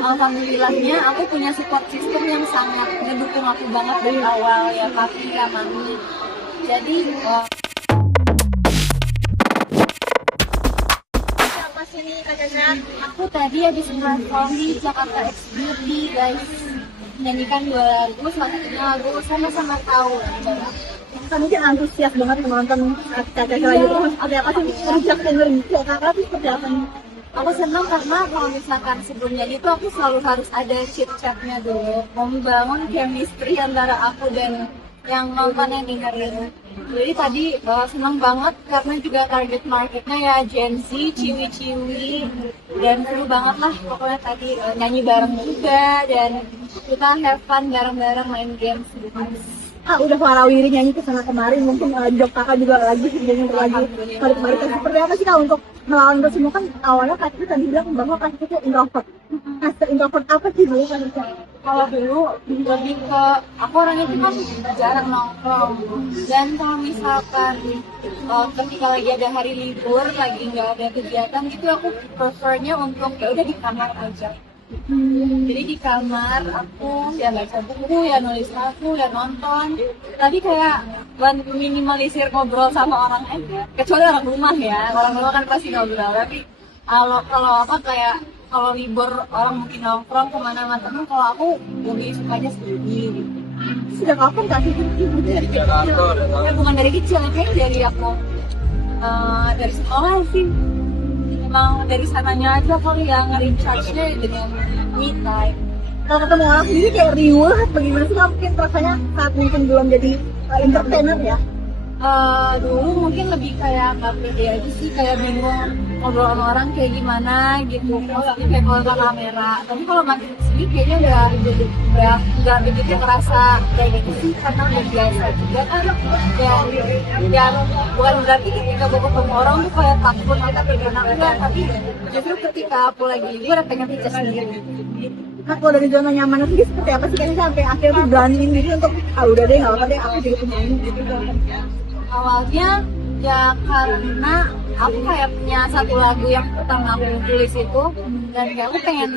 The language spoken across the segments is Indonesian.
alhamdulillahnya aku punya support system yang sangat mendukung aku banget dari awal ya, papi ya mami. Jadi apa sih nih katanya? Aku tadi habis perform di Jakarta X Beauty guys, nyanyikan 2 lagu, salah satunya lagu sama-sama tahu. Kan mungkin antusias banget menonton Caca lagi. Ada apa sih kerja energi kakak tuh seperti apa nih? Aku senang karena kalau misalkan sebelumnya itu aku selalu harus ada chit-chatnya dulu, membangun chemistry antara aku dan yang nonton yang dengerin. Jadi tadi senang banget karena juga target marketnya ya Gen Z, ciwi-ciwi, dan seru banget lah pokoknya tadi nyanyi bareng juga dan kita have fun bareng-bareng main games gitu. Udah warawiri nyanyi ke sana kemarin, mungkin job kakak juga lagi sebenarnya lagi kemarin seperti apa sih kak untuk melawan itu semua? Kan awalnya kak itu tadi bilang bahwa kak itu introvert. Nah, introvert apa sih dulu kan? Kalau dulu lebih ke aku orangnya itu kan jarang nongkrong, dan kalau misalkan ketika lagi ada hari libur, lagi nggak ada kegiatan gitu, aku prefernya untuk ya udah di kamar aja. Jadi di kamar aku ya baca buku, ya nulis lagu, ya nonton. Tadi kayak minimalisir ngobrol sama orang aja. Kecuali orang rumah ya, orang rumah kan pasti ngobrol. Tapi kalau apa kayak kalau libur orang mungkin nongkrong kemana-mana temen, kalau aku lebih sukanya sendiri. Sejak kapan kak sih? Ya bukan dari kecil, kayak dari aku dari sekolah sih. Emang dari sananya aja kali ya nge-recharge-nya dengan me time. Kalau ketemu orang sendiri kayak riuh, bagaimana sih kak mungkin rasanya saat mungkin belum jadi entertainer ya? Dulu mungkin lebih kayak nggak pede aja sih, kayak bingung ngobrol sama orang kayak gimana gitu, maksudnya kayak kalau ke kamera. Tapi kalau makin kesini kayaknya udah nggak begitu kerasa kayak gitu sih, karena udah biasa juga kan. Dan bukan berarti ketika gue ketemu orang tuh kayak takut kita bergerak enggak, tapi justru ketika aku lagi libur pengen pijat sendiri. Nah, kalau dari zona nyaman sendiri seperti apa sih kan sampai akhirnya tuh beraniin diri untuk udah deh nggak apa deh aku jadi penyanyi gitu. Awalnya ya karena aku kayak punya satu lagu yang pertama aku tulis itu, dan kayak aku pengen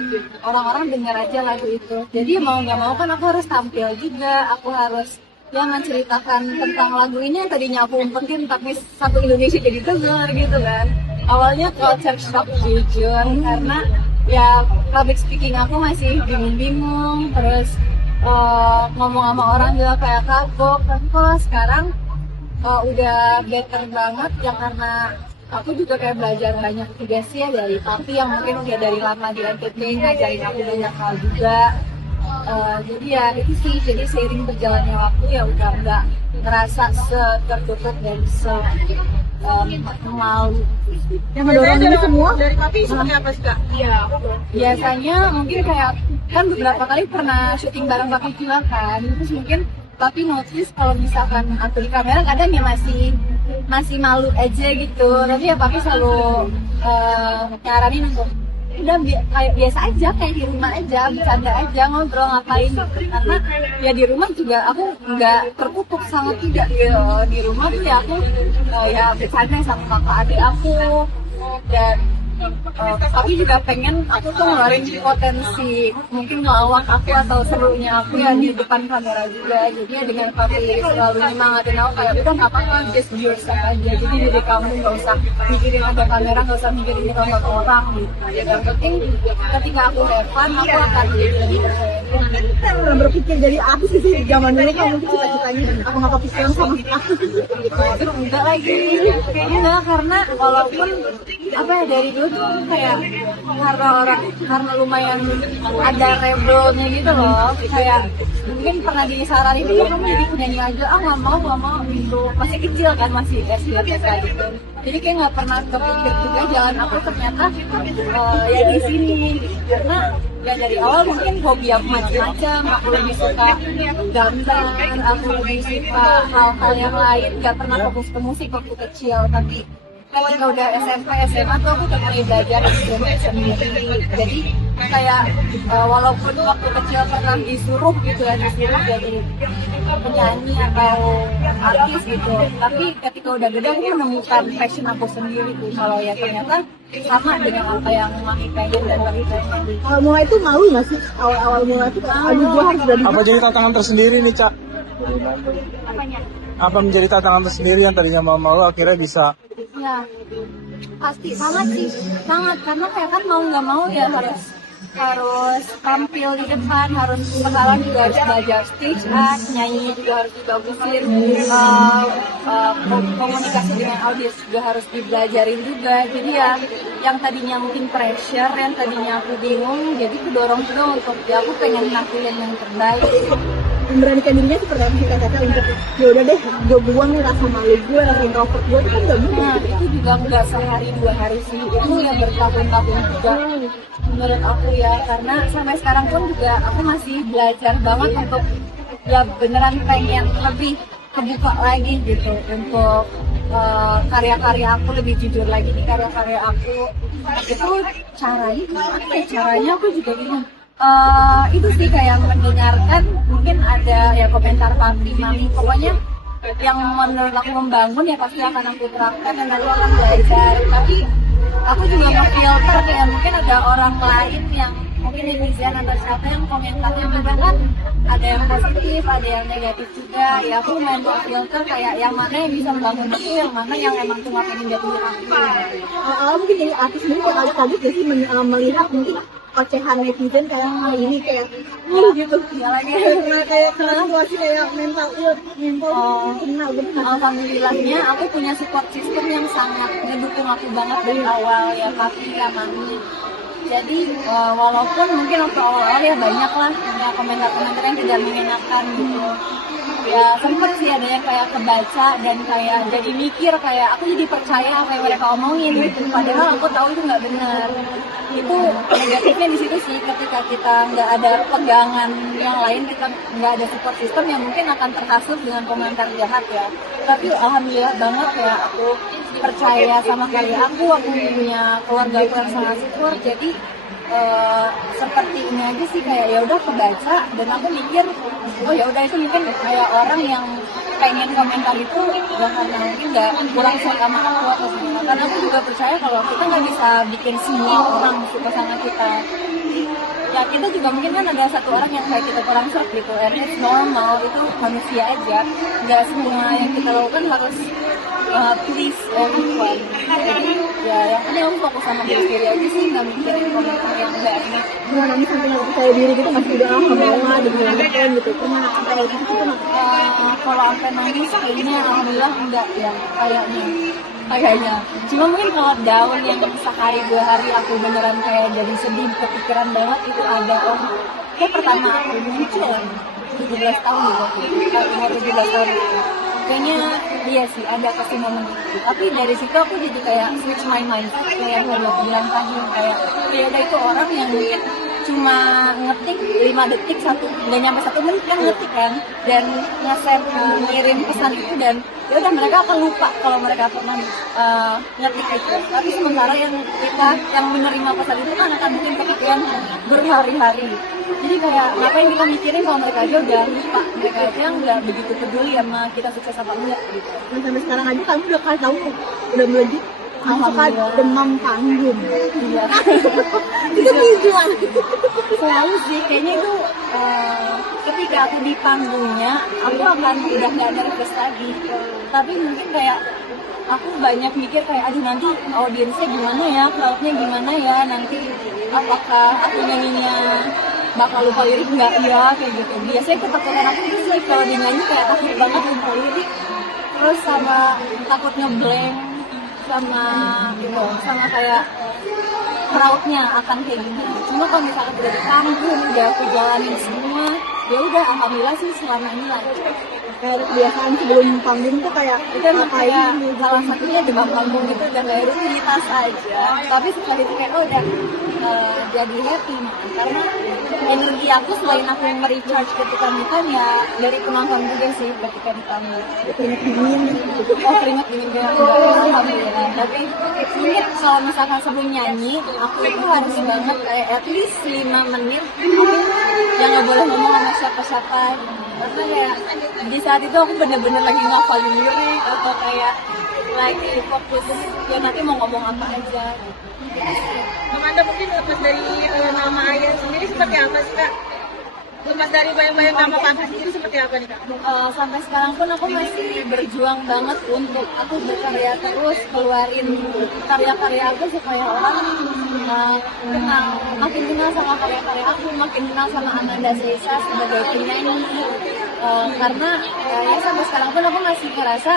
orang-orang dengar aja lagu itu. Jadi mau nggak mau kan aku harus tampil juga, aku harus ya menceritakan tentang lagu ini yang tadinya aku umpetin tapi satu Indonesia jadi dengar gitu kan. Awalnya culture shock jujur, karena ya public speaking aku masih bingung-bingung, terus ngomong sama orang juga kayak kagok. Tapi kalau sekarang udah better banget ya, karena aku juga kayak belajar banyak juga sih ya dari papi yang mungkin udah dari lama di NTT ngajarin aku banyak hal juga. Jadi ya itu sih, jadi seiring berjalannya waktu ya udah nggak ngerasa tertutup dan malu. Yang mendorong ini semua dari papi seperti apa sih kak? Iya, biasanya mungkin kayak kan beberapa kali pernah syuting bareng papi juga kan, terus mungkin tapi notice kalau misalkan aku di kamera kadang ya masih malu aja gitu. Tapi ya papi selalu nyaranin untuk udah kayak biasa aja, kayak di rumah aja, bercanda aja, ngobrol ngapain gitu. Karena ya di rumah juga aku nggak tertutup, sangat tidak gitu. Di rumah tuh ya aku ya bercanda sama kakak adik aku, dan tapi juga pengen aku tuh ngeluarin potensi mungkin ngelawak aku atau serunya aku ya di depan kamera juga. Jadi ya dengan papi selalu nyemangatin aku kayak udah nggak apa-apa, just be yourself aja. Jadi diri kamu nggak usah mikirin ada kamera, nggak usah mikirin ditonton orang gitu. Ya yang penting ketika aku have fun, aku akan jadi lebih Kan pernah berpikir jadi artis sih zaman dulu kan mungkin cita-citanya aku nggak kepikiran sama artis. enggak lagi kayaknya enggak, karena walaupun apa ya dari dulu tuh kayak karena lumayan ada rebelnya gitu loh, kayak mungkin pernah disaranin dulu kamu jadi penyanyi aja, nggak mau gitu, masih kecil kan, masih SD gitu. Jadi kayak nggak pernah kepikir juga jalan aku ternyata ya di sini, karena ya dari awal mungkin hobi aku macam-macam, aku lebih suka gambar, aku lebih suka hal-hal yang lain, nggak pernah fokus ke musik waktu kecil. Tapi ketika udah SMP, SMA tuh aku udah mulai belajar instrumen sendiri. Jadi kayak walaupun waktu kecil pernah disuruh gitu ya, disuruh jadi penyanyi atau artis gitu. Tapi ketika udah gede aku menemukan passion aku sendiri tuh, kalau ya ternyata sama dengan apa yang Mami pengen dan Mami pengen. Awal mulai itu malu nggak sih? Awal mulai itu aduh gue harus jadi Apa jadi tantangan tersendiri nih, Cak? Apanya? Apa menjadi tantangan tersendiri yang tadinya malu akhirnya bisa? Ya, pasti sangat sih, sangat, karena kayak kan mau nggak mau ya harus tampil di depan, harus sekarang juga harus belajar stage act, nyanyi juga harus dibagusin, komunikasi dengan audiens juga harus dibelajarin juga. Jadi ya yang tadinya mungkin pressure, yang tadinya aku bingung, jadi kedorong juga untuk ya aku pengen nampilin yang terbaik. memberanikan dirinya seperti apa sih Kak untuk ya udah deh gue buang nih rasa malu gue, rasa introvert gue itu kan gak mudah. Nah itu juga nggak sehari dua hari sih, itu ya bertahun-tahun juga menurut aku ya, karena sampai sekarang pun juga aku masih belajar banget untuk ya beneran pengen lebih kebuka lagi gitu untuk karya-karya aku, lebih jujur lagi di karya-karya aku. Itu caranya aku juga bingung. Itu sih kayak mendengarkan mungkin ada ya komentar papi mami, pokoknya yang menurut aku membangun ya pasti akan aku terapkan dan aku akan belajar. Tapi aku juga nge-filter kayak mungkin ada orang lain yang mungkin netizen atau siapa yang komentarnya juga kan ada yang positif, ada yang negatif juga. Ya aku main filter kayak yang mana yang bisa membangun aku, yang mana yang emang cuma pengen jatuhin aku. Mungkin jadi artis ini kaget gak sih melihat mungkin ocehan netizen kayak ini kayak gitu Ya lagi kayak situasi kayak mental kena gitu. Alhamdulillahnya aku punya support system yang sangat ngedukung aku banget dari awal ya, papi ya mami. Jadi walaupun mungkin waktu awal-awal ya banyak lah ya komentar-komentar yang tidak mengenakan gitu, ya sempet sih ada yang kayak kebaca dan kayak jadi mikir kayak aku jadi percaya apa yang mereka omongin gitu, padahal aku tahu itu nggak benar. Itu negatifnya di situ sih, ketika kita nggak ada pegangan yang lain, kita nggak ada support system yang mungkin akan terhasut dengan komentar jahat ya. Tapi alhamdulillah banget ya aku percaya sama karya aku punya keluarga aku yang sangat support. Jadi seperti ini aja sih, kayak ya udah kebaca dan aku mikir oh ya udah itu mungkin kayak orang yang pengen komentar itu karena mungkin nggak kurang suka sama aku atau semua, karena aku juga percaya kalau kita nggak bisa bikin semua orang suka sama kita. Ya kita juga mungkin kan ada satu orang yang kayak kita kurang suka gitu, and it's normal, itu manusia aja, nggak semua yang kita lakukan harus please everyone. Jadi ya yang penting aku fokus sama diri sendiri aja sih, nggak mikirin komentar yang enggak enak. Pernah nangis sampai nggak percaya diri gitu, masih udah alhamdulillah dengan keren gitu, pernah sampai gitu gitu nggak? Kalau sampai nangis kayaknya alhamdulillah enggak ya, kayaknya cuma mungkin kalau down yang sehari dua hari aku beneran kayak jadi sedih, kepikiran banget, itu ada kayak pertama aku muncul 17 tahun gitu, umur 17 tahun kayaknya iya sih ada pasti momen itu. Tapi dari situ aku jadi kayak switch my mind, kayak bilang tadi kayak ya udah itu orang yang mungkin cuma ngetik 5 detik, nggak nyampe 1 menit kan ngetik kan, dan nge-send ngirim pesan itu, dan ya udah mereka akan lupa kalau mereka pernah ngetik itu. Tapi sementara yang kita yang menerima pesan itu kan akan mungkin kepikiran berhari-hari. Jadi kayak ngapain kita mikirin kalau mereka aja udah lupa, mereka aja nggak begitu peduli sama kita sukses apa enggak gitu. Dan sampai sekarang aja kamu udah kasih tahu udah melejit suka demam panggung. Iya. Itu tujuan. Selalu sih kayaknya itu ketika aku di panggungnya aku akan udah nggak nervous lagi, tapi mungkin kayak aku banyak mikir kayak aduh nanti audiensnya gimana ya, crowdnya gimana ya, nanti apakah aku nyanyinya bakal lupa lirik nggak ya, kayak gitu. Biasanya ketakutan aku itu sih kalau di nyanyi kayak takut banget lupa lirik, terus sama takut ngeblank, sama kayak crowdnya akan kayak gini. Cuma kalau misalnya udah di panggung, udah aku jalanin semua, ya udah alhamdulillah sih selama ini lancar. Kayak kebiasaan sebelum panggung tuh kayak Itu emang kayak salah satunya demam panggung itu udah kayak rutinitas aja. Tapi sekali itu kayak udah jadi happy, karena energi aku selain aku yang merecharge ketika nyanyi ya dari penonton juga sih ketika di panggung. keringet dingin Keringet dingin kayak enggak, alhamdulillah. Tapi mungkin kalau misalkan sebelum nyanyi aku itu harus banget kayak at least 5 menit aku yang nggak boleh ngomong sama siapa-siapa, karena kayak di saat itu aku bener-bener lagi ngafalin lirik atau kayak lagi fokus ya nanti mau ngomong apa aja. Amanda mungkin lepas dari nama ayah sendiri seperti apa sih Kak? Lepas dari bayang-bayang nama Papa sendiri seperti apa nih Kak? Sampai sekarang pun aku masih berjuang banget untuk aku berkarya terus, keluarin karya-karya aku supaya orang kenal, makin kenal sama karya-karya aku, makin kenal sama Amanda Seysa sebagai penyanyi. Karena ya sampai sekarang pun aku masih ngerasa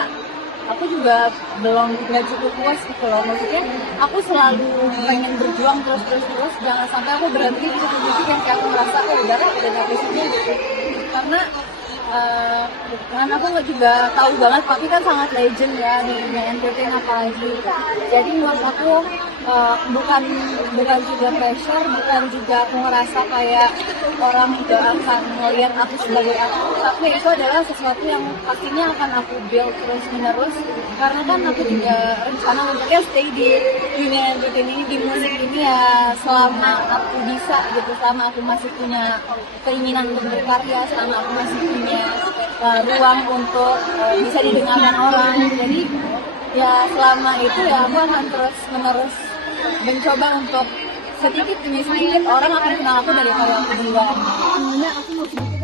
aku juga nggak cukup puas gitu loh, maksudnya aku selalu pengen berjuang terus jangan sampai aku berhenti di satu titik yang kayak aku merasa udah nyampe sini gitu, karena kan aku nggak juga tahu banget tapi kan sangat legend ya di dunia entertain apalagi, jadi menurut aku bukan juga pressure, bukan juga aku ngerasa kayak orang udah akan melihat aku sebagai aku, tapi itu adalah sesuatu yang pastinya akan aku build terus menerus, karena kan aku juga rencana untuknya stay di dunia entertain ini, di musik ini ya selama aku bisa gitu, selama aku masih punya keinginan untuk berkarya, selama aku masih punya ruang untuk bisa didengarkan orang, jadi ya selama itu ya aku akan terus menerus mencoba untuk sedikit demi sedikit orang akan kenal aku dari karya aku duluan. Sebenarnya aku mau sedikit